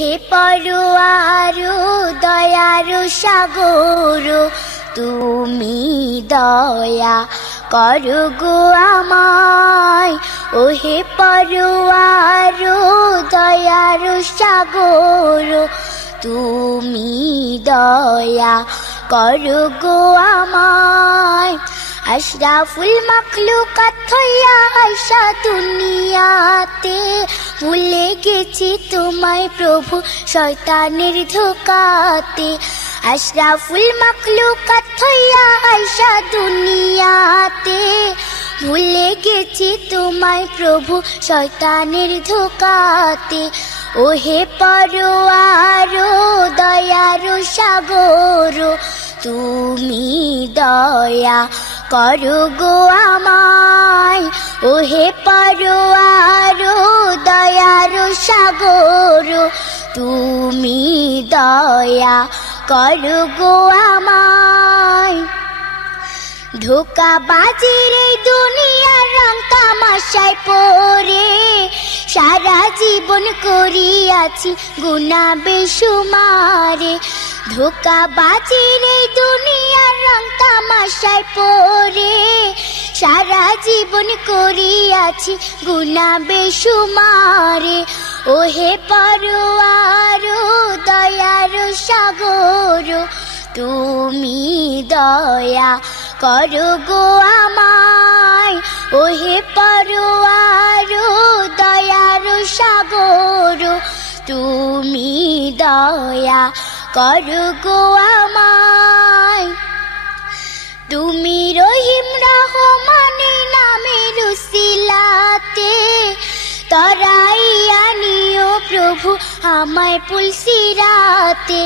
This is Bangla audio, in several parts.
ওহে পরোয়ারু দয়ারু সাগর, তুমি দয়া করো গো আমায়। ওহে পরোয়ারু দয়ারু সাগর, তুমি দয়া করো গো আমায়। আশরাফুল মখলুকাত হইয়া আয়সা দুনিয়াতে। ভুলে গেছি তোমায় প্রভু শয়তানের ধোকাতে। আশরাফুল মখলুকাত হইয়া আয়সা দুনিয়াতে। ভুলে গেছি তোমায় প্রভু শয়তানের ধোকাতে। ওহে পরোয়ারো দয়ারো সাগর, তুমি দয়া করো গো আমায়। ওহে পরোয়ারো, দয়ারো সাগর, তুমি দয়া করো গো আমায়। ধোকা বাজির এই দুনিয়ার রং তামাশায় পরে সারা জীবন করিয়াছি গুণা বেসুমারে ধোকা বাজির এই দুনিয়ার রং তামাশায় পড়ে সারা জীবন করিয়াছি গুণা বেসুমারে ওহে পরোয়ারো, দয়ারো সাগর, তুমি দয়া করো গো আমায়। ওহে পরোয়ারো, দয়ারো সাগর, তুমি দয়া করো গো প্রভু, আমায় পুলসিরাতে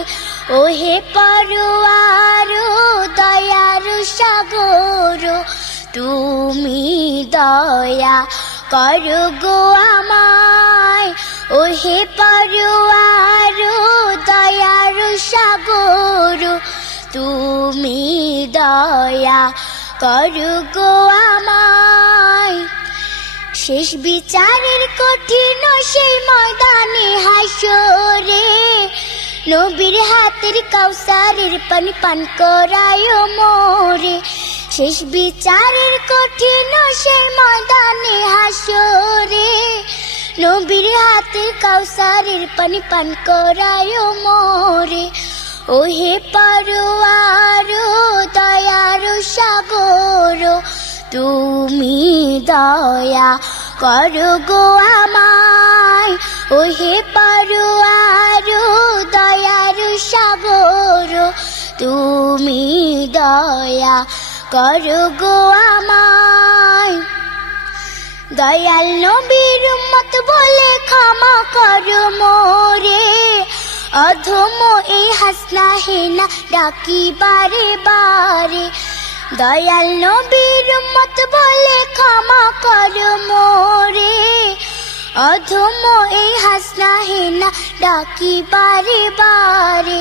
ওহে পরোয়ারো, দয়ারু সাগর, তুমি দয়া করো গো আমায়। ওহে পরোয়ারো, দয়ারু সাগর, তুমি দয়া করো গো আমায়। শেষ বিচারের কঠিন সেই ময়দানে হাসরে নবীর হাতের কাউসারের পানি পান করায় মোরে। শেষ বিচারের কঠিন সেই ময়দানে হাসরে নবীর হাতের কাউসারের পানি পান করায় মোরে। ওহে পরোয়ারো দয়ারো সাগর, তুমি দয়া করো গো আমায়। ওহে পরোয়ারো দয়ারো সাগর। তুমি দয়া করো গো আমায়। দয়াল নবীর মত বলে ক্ষমা করো মোরে। অধম এই হাসনা হেনা ডাকি বারে বারে। দয়াল নবীর মত বলে ক্ষমা করো মোরে। অধম এই হাসনা হেনা ডাকি বারে বারে।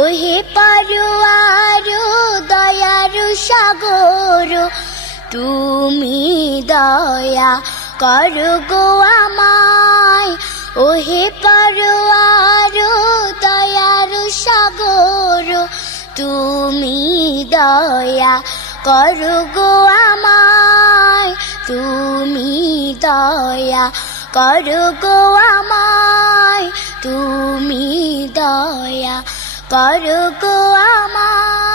ওহে পরোয়ারো, দয়ারু সাগর, তুমি দয়া করো গো আমায়। ওহে পরোয়ারো, দয়ারু সাগর, তুমি দয়া করো গো আমায় তুমি দয়া। করো গো আমায় তুমি দয়া। করো গো আমায়।